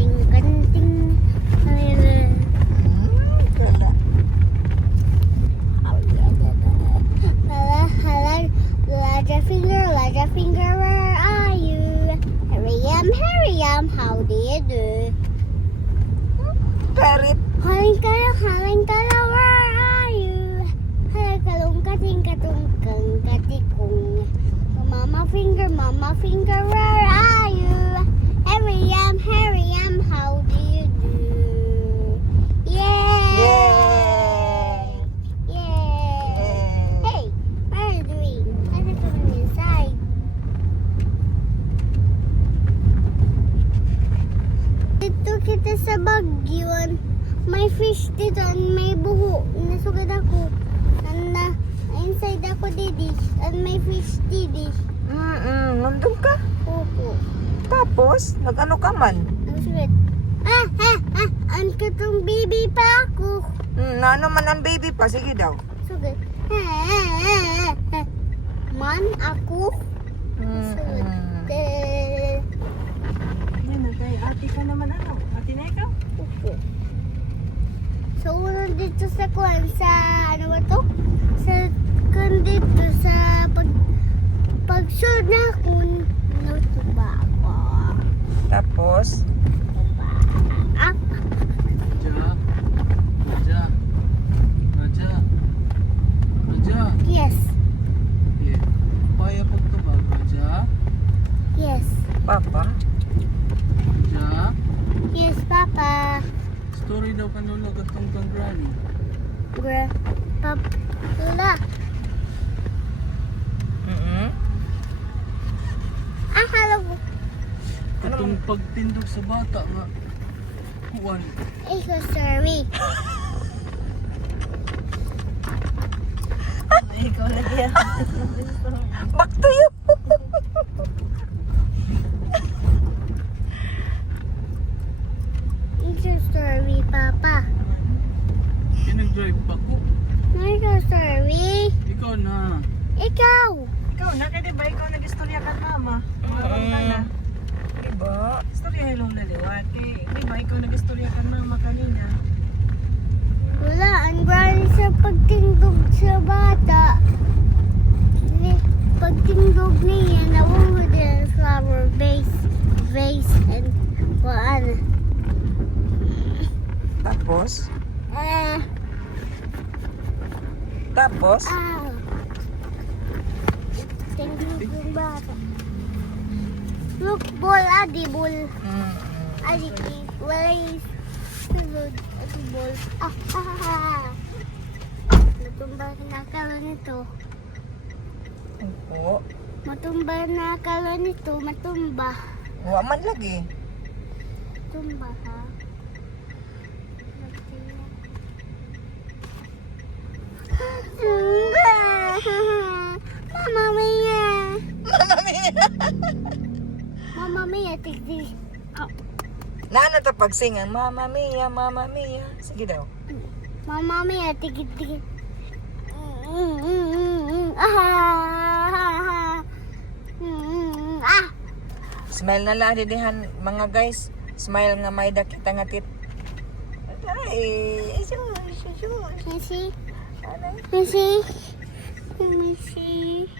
kanting, kanting. Kala. Larger finger, where are you? Harry, how do you do? Karit. Haling kala, where are you? Haling kalong, kating, katung, kang, katikong. Mama finger, where are you? Harry, how do you do? Yeah! Yay! Yay! Hey, what are you doing? I'm coming inside. Dito kita sa Baguio. May fish dito, may buho. Nasugad ako. Inside ako didi. And may fish didi. Nandun ka? Opo. Tapos, nag-ano ka man? Nasugad. Ang katong baby pa ako. Na ano man ang baby pa? Sige daw. Sugad. Man, ako. Sugad. Yan, kay ate ka naman ano? Ate na ikaw? Opo. So, unang dito sa kuwan, sa ano ba to? Sa kuwan dito, sa pag-shoot na kung natuba ako. Tapos, Ah, Raja. yes. Yeah. Paya pagtubag, Raja. Yes. Papa? Raja. Yes, Papa. Story daw kanula katong kang granny. Papa. Hello. Katong pagtindog sa bata nga. Kuwan. Ikaw, sorry. Ikaw na yan. Back to you. Ikaw, sorry, Papa. Pinag-drive pa ko. Ikaw, sorry. Ikaw na. Ikaw. Ikaw na, kaya diba ikaw nag-istorya ka mama? Maroon ka na. Diba? Istorya helong laliwat. Diba ikaw nag-istorya ka mama kanina? Wala, ang granny sa pagtindog sa bata. Pagtindog niya, nawawala din ang flower vase, and kuan. Tapos? Ah. Tapos? Tindog yung bata. Look, ball, adi, ball. Adi, wala yung sunod, adi, ball. Natumba na kalon nito. Opo. Matumba na kalon nito, matumba. Huwag man lagi. Tumba, ha? Mama Mia! Mama mia! Mama Mia, tigdi. Naano to pagsingan? Mama mia, mama mia. Sige daw. Mama Mia, tigdi. Smile na lang didihan mga guys. Smile nga may dakita nga tit. Ay, Missy? Ano? Missy? Missy?